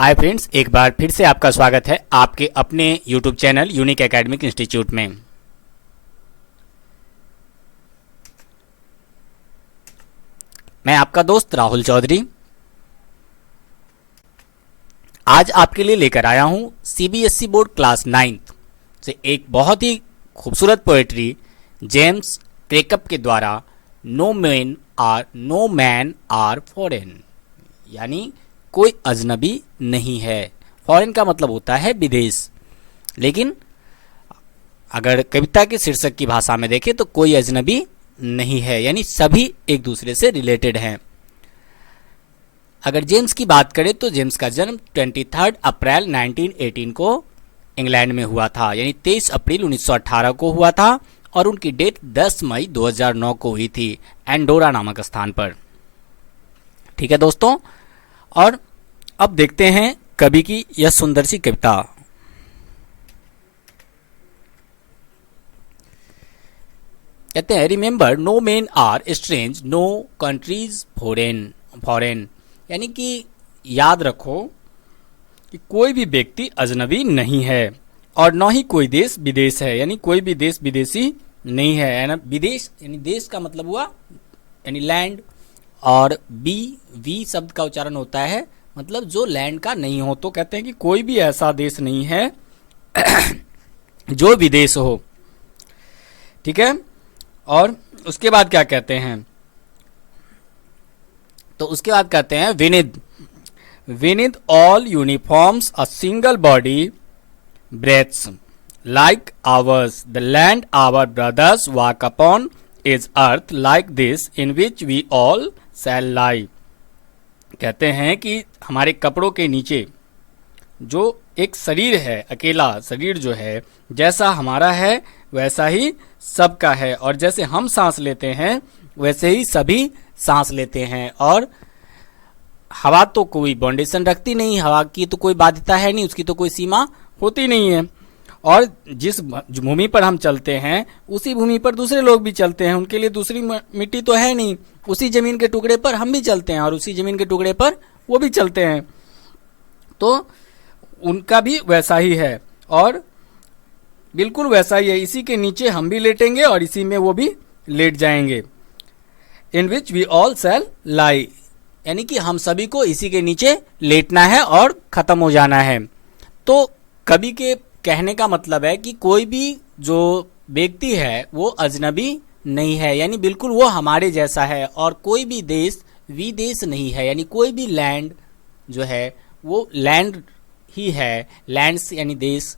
Hi friends, एक बार फिर से आपका स्वागत है आपके अपने YouTube channel unique academic institute में। मैं आपका दोस्त राहुल चौधरी आज आपके लिए लेकर आया हूं सीबीएसई बोर्ड क्लास 9th से एक बहुत ही खूबसूरत पोएट्री जेम्स क्रेकअप के द्वारा नो मैन आर फॉरेन, यानी कोई अजनबी नहीं है। फॉरेन का मतलब होता है विदेश, लेकिन अगर कविता के शीर्षक की भाषा में देखें तो कोई अजनबी नहीं है, यानी सभी एक दूसरे से रिलेटेड हैं। अगर जेम्स की बात करें तो जेम्स का जन्म 23 अप्रैल 1918 को इंग्लैंड में हुआ था, यानी 23 अप्रैल 1918 को हुआ था, और उनकी डेथ 10 मई 2009 को हुई थी एंडोरा नामक स्थान पर। ठीक है दोस्तों, और अब देखते हैं कवि की यह सुंदर सी कविता। कहते हैं remember no men are strange, no countries foreign, यानी कि याद रखो कि कोई भी व्यक्ति अजनबी नहीं है और न ही कोई देश विदेश है, यानी कोई भी देश विदेशी नहीं है ना। विदेश यानी देश का मतलब हुआ यानी लैंड, और वी शब्द का उच्चारण होता है मतलब जो लैंड का नहीं हो। तो कहते हैं कि कोई भी ऐसा देश नहीं है जो विदेश हो। ठीक है, और उसके बाद क्या कहते हैं, तो उसके बाद कहते हैं विनिद all uniforms a single body breathes like ours, the land our brothers walk upon is earth like this in which we all shall lie. कहते हैं कि हमारे कपड़ों के नीचे जो एक शरीर है, अकेला शरीर जो है, जैसा हमारा है वैसा ही सबका है, और जैसे हम सांस लेते हैं वैसे ही सभी सांस लेते हैं। और हवा तो कोई बाउंडेशन रखती नहीं, हवा की तो कोई बाध्यता है नहीं, उसकी तो कोई सीमा होती नहीं है। और जिस भूमि पर हम चलते हैं उसी भूमि पर दूसरे लोग भी चलते हैं, उनके लिए दूसरी मिट्टी तो है नहीं। उसी जमीन के टुकड़े पर हम भी चलते हैं और उसी जमीन के टुकड़े पर वो भी चलते हैं, तो उनका भी वैसा ही है और बिल्कुल वैसा ही है। इसी के नीचे हम भी लेटेंगे और इसी में वो भी लेट जाएंगे। इन विच वी ऑल शैल लाई, यानी कि हम सभी को इसी के नीचे लेटना है और खत्म हो जाना है। तो कवि के कहने का मतलब है कि कोई भी जो व्यक्ति है वो अजनबी नहीं है, यानी बिल्कुल वो हमारे जैसा है, और कोई भी देश विदेश नहीं है, यानी कोई भी लैंड जो है वो लैंड ही है। लैंड्स यानी देश,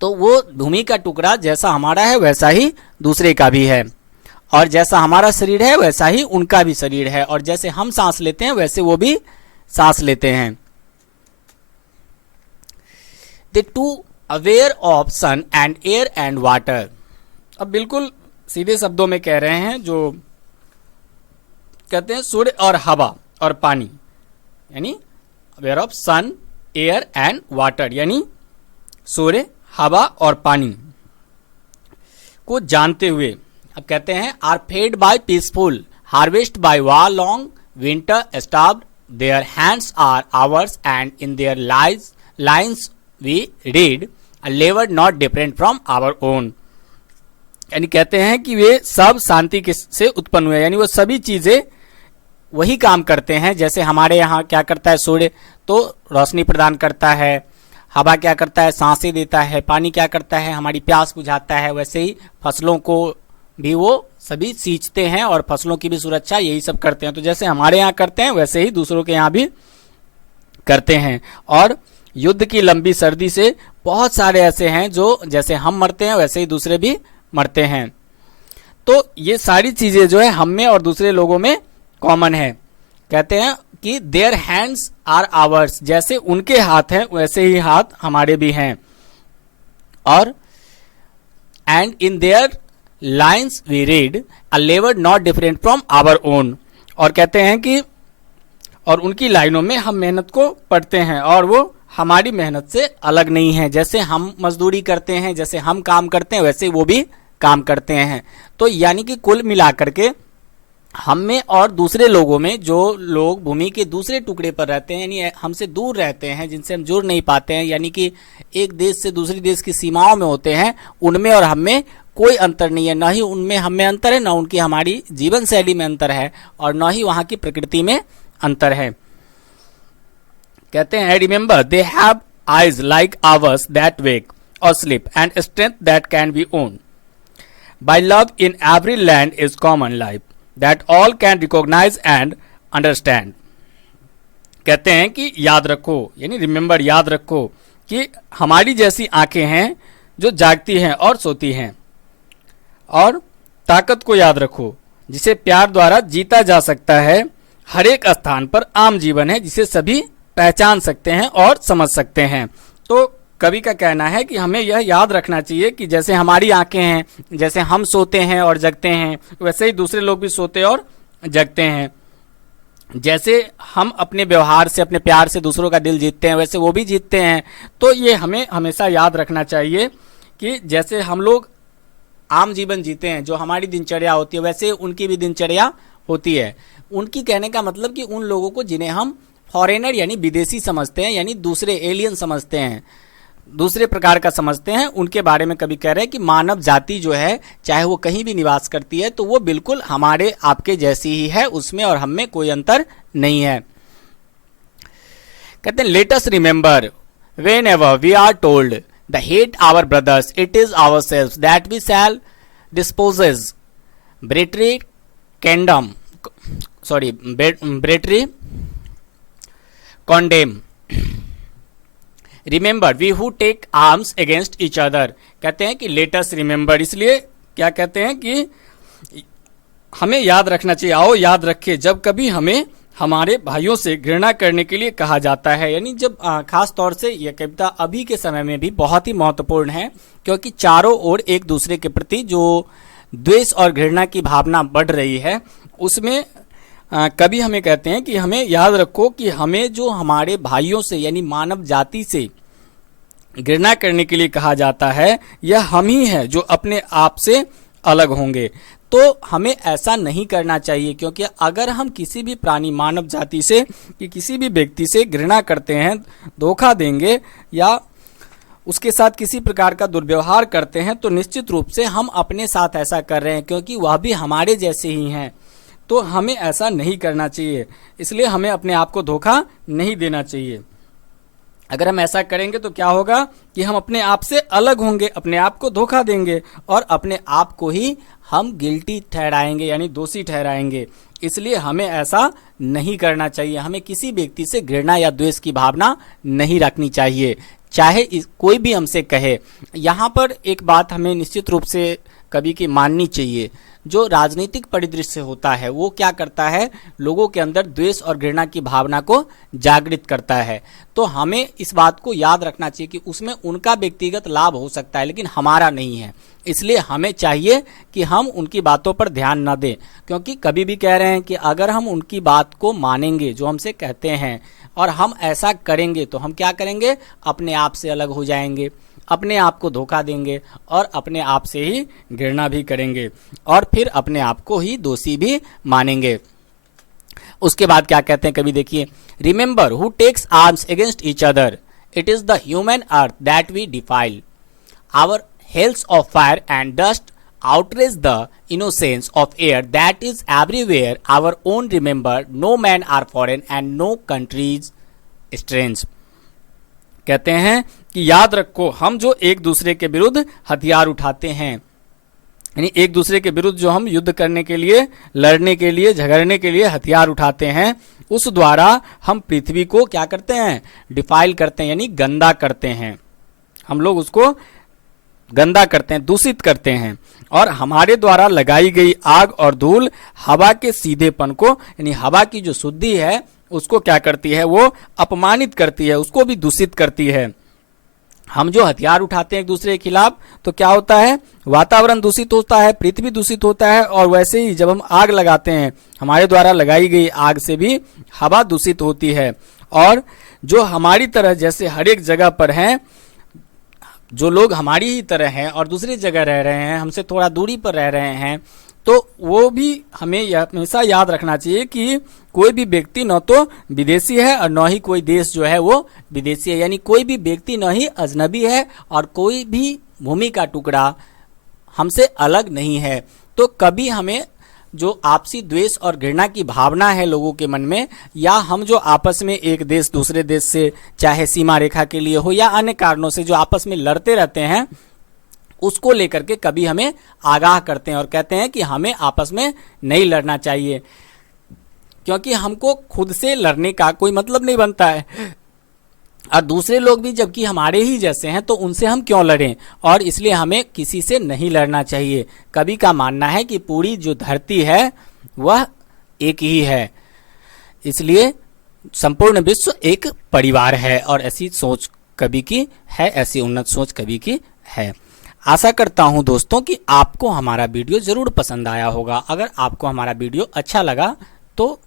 तो वो भूमि का टुकड़ा जैसा हमारा है वैसा ही दूसरे का भी है, और जैसा हमारा शरीर है वैसा ही उनका भी शरीर है, और जैसे हम सांस लेते हैं वैसे वो भी सांस लेते हैं। The two aware of sun and air and water। अब बिल्कुल सीधे शब्दों में कह रहे हैं, जो कहते हैं सूर्य और हवा और पानी, यानी aware of sun air and water, यानी सूर्य हवा और पानी को जानते हुए। अब कहते हैं are fed by peaceful harvest by war long winter starved, their hands are ours and in their lines we read a लेवर not different from our own, यानी कहते हैं कि वे सब शांति से उत्पन्न हुए, यानी वो सभी चीजें वही काम करते हैं। जैसे हमारे यहाँ क्या करता है, सूर्य तो रोशनी प्रदान करता है, हवा क्या करता है, सांसें देता है, पानी क्या करता है, हमारी प्यास बुझाता है, वैसे ही फसलों को भी वो सभी सींचते हैं और फसलों की भी सुरक्षा यही सब करते हैं। तो जैसे हमारे यहाँ करते हैं वैसे ही दूसरों के यहाँ भी करते हैं। और युद्ध की लंबी सर्दी से बहुत सारे ऐसे हैं जो जैसे हम मरते हैं वैसे ही दूसरे भी मरते हैं। तो ये सारी चीजें जो है हम में और दूसरे लोगों में कॉमन है। कहते हैं कि देयर हैंड्स आर आवर्स, जैसे उनके हाथ हैं वैसे ही हाथ हमारे भी हैं, और and in their lines we read a लेवर not different from our own, और कहते हैं कि और उनकी लाइनों में हम मेहनत को पढ़ते हैं और वो हमारी मेहनत से अलग नहीं है। जैसे हम मजदूरी करते हैं, जैसे हम काम करते हैं वैसे वो भी काम करते हैं। तो यानी कि कुल मिलाकर के हम में और दूसरे लोगों में, जो लोग भूमि के दूसरे टुकड़े पर रहते हैं, यानी हमसे दूर रहते हैं, जिनसे हम जुड़ नहीं पाते हैं, यानी कि एक देश से दूसरे देश की सीमाओं में होते हैं, उनमें और हम में कोई अंतर नहीं है। ना ही उनमें हम में अंतर है, ना उनकी हमारी जीवन शैली में अंतर है, और ना ही वहाँ की प्रकृति में अंतर है। कहते हैं remember they have eyes like ours that wake or sleep and strength that can be won by love in every land is common life that all can recognise and understand. कहते हैं कि याद रखो, यानी रिमेंबर याद रखो कि हमारी जैसी आंखें हैं जो जागती हैं और सोती हैं, और ताकत को याद रखो जिसे प्यार द्वारा जीता जा सकता है। हर एक स्थान पर आम जीवन है जिसे सभी पहचान सकते हैं और समझ सकते हैं। तो कवि का कहना है कि हमें यह याद रखना चाहिए कि जैसे हमारी आंखें हैं, जैसे हम सोते हैं और जगते हैं, वैसे ही दूसरे लोग भी सोते और जगते हैं। जैसे हम अपने व्यवहार से, अपने प्यार से दूसरों का दिल जीतते हैं, वैसे वो भी जीतते हैं। तो ये हमें हमेशा याद रखना चाहिए कि जैसे हम लोग आम जीवन जीते हैं, जो हमारी दिनचर्या होती है, वैसे उनकी भी दिनचर्या होती है। उनकी कहने का मतलब कि उन लोगों को जिन्हें हम फॉरेनर यानी विदेशी समझते हैं, यानी दूसरे एलियन समझते हैं, दूसरे प्रकार का समझते हैं, उनके बारे में कभी कह रहे हैं कि मानव जाति जो है, चाहे वो कहीं भी निवास करती है, तो वो बिल्कुल हमारे आपके जैसी ही है, उसमें और हम में कोई अंतर नहीं है। कहते हैं let us remember whenever we are told the hate our brothers it is our self that we shall dispossess betray condemn betray condemn remember we who take arms against each other। कहते हैं कि let us remember, इसलिए क्या कहते हैं कि हमें याद रखना चाहिए, आओ याद रखें जब कभी हमें हमारे भाइयों से घृणा करने के लिए कहा जाता है। यानी जब खास तौर से यह कविता अभी के समय में भी बहुत ही महत्वपूर्ण है, क्योंकि चारों ओर एक दूसरे के प्रति जो द्वेष और घृणा की भावना बढ़ रही है, उसमें कभी हमें कहते हैं कि हमें याद रखो कि हमें जो हमारे भाइयों से यानी मानव जाति से घृणा करने के लिए कहा जाता है, यह हम ही है जो अपने आप से अलग होंगे। तो हमें ऐसा नहीं करना चाहिए, क्योंकि अगर हम किसी भी प्राणी, मानव जाति से कि किसी भी व्यक्ति से घृणा करते हैं, धोखा देंगे या उसके साथ किसी प्रकार का दुर्व्यवहार करते हैं, तो निश्चित रूप से हम अपने साथ ऐसा कर रहे हैं, क्योंकि वह भी हमारे जैसे ही हैं। तो हमें ऐसा नहीं करना चाहिए, इसलिए हमें अपने आप को धोखा नहीं देना चाहिए। अगर हम ऐसा करेंगे तो क्या होगा कि हम अपने आप से अलग होंगे, अपने आप को धोखा देंगे और अपने आप को ही हम गिल्टी ठहराएंगे, यानी दोषी ठहराएंगे। इसलिए हमें ऐसा नहीं करना चाहिए। हमें किसी व्यक्ति से घृणा या द्वेष की भावना नहीं रखनी चाहिए, चाहे कोई भी हमसे कहे। यहाँ पर एक बात हमें निश्चित रूप से कवि की माननी चाहिए। जो राजनीतिक परिदृश्य होता है वो क्या करता है, लोगों के अंदर द्वेष और घृणा की भावना को जागृत करता है। तो हमें इस बात को याद रखना चाहिए कि उसमें उनका व्यक्तिगत लाभ हो सकता है, लेकिन हमारा नहीं है। इसलिए हमें चाहिए कि हम उनकी बातों पर ध्यान न दें, क्योंकि कभी भी कह रहे हैं कि अगर हम उनकी बात को मानेंगे जो हमसे कहते हैं और हम ऐसा करेंगे, तो हम क्या करेंगे, अपने आप से अलग हो जाएंगे, अपने आप को धोखा देंगे और अपने आप से ही घृणा भी करेंगे और फिर अपने आप को ही दोषी भी मानेंगे। उसके बाद क्या कहते हैं कभी देखिए, remember who takes arms against each other it is the human earth that we defile our hells of fire and dust outrage the innocence of air that is everywhere our own remember no man are foreign and no countries strange। कहते हैं कि याद रखो हम जो एक दूसरे के विरुद्ध हथियार उठाते हैं, यानी एक दूसरे के विरुद्ध जो हम युद्ध करने के लिए, लड़ने के लिए, झगड़ने के लिए हथियार उठाते हैं, उस द्वारा हम पृथ्वी को क्या करते हैं, डिफाइल करते हैं, यानी गंदा करते हैं। हम लोग उसको गंदा करते हैं, दूषित करते हैं और हमारे द्वारा लगाई गई आग और धूल हवा के सीधेपन को, यानी हवा की जो शुद्धि है उसको क्या करती है, वो अपमानित करती है, उसको भी दूषित करती है। हम जो हथियार उठाते हैं एक दूसरे के खिलाफ तो क्या होता है, वातावरण दूषित होता है, पृथ्वी दूषित होता है और वैसे ही जब हम आग लगाते हैं, हमारे द्वारा लगाई गई आग से भी हवा दूषित होती है। और जो हमारी तरह जैसे हर एक जगह पर हैं, जो लोग हमारी ही तरह हैं और दूसरी जगह रह रहे हैं, हमसे थोड़ा दूरी पर रह रहे हैं, तो वो भी हमें हमेशा याद रखना चाहिए कि कोई भी व्यक्ति न तो विदेशी है और न ही कोई देश जो है वो विदेशी है, यानी कोई भी व्यक्ति न ही अजनबी है और कोई भी भूमि का टुकड़ा हमसे अलग नहीं है। तो कभी हमें जो आपसी द्वेष और घृणा की भावना है लोगों के मन में, या हम जो आपस में एक देश दूसरे देश से चाहे सीमा रेखा के लिए हो या अन्य कारणों से जो आपस में लड़ते रहते हैं, उसको लेकर के कभी हमें आगाह करते हैं और कहते हैं कि हमें आपस में नहीं लड़ना चाहिए, क्योंकि हमको खुद से लड़ने का कोई मतलब नहीं बनता है और दूसरे लोग भी जबकि हमारे ही जैसे हैं तो उनसे हम क्यों लड़ें, और इसलिए हमें किसी से नहीं लड़ना चाहिए। कवि का मानना है कि पूरी जो धरती है वह एक ही है, इसलिए संपूर्ण विश्व एक परिवार है, और ऐसी सोच कवि की है, ऐसी उन्नत सोच कवि की है। आशा करता हूं दोस्तों कि आपको हमारा वीडियो जरूर पसंद आया होगा। अगर आपको हमारा वीडियो अच्छा लगा तो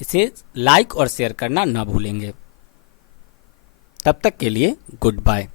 इसे लाइक और शेयर करना ना भूलेंगे। तब तक के लिए गुड बाय।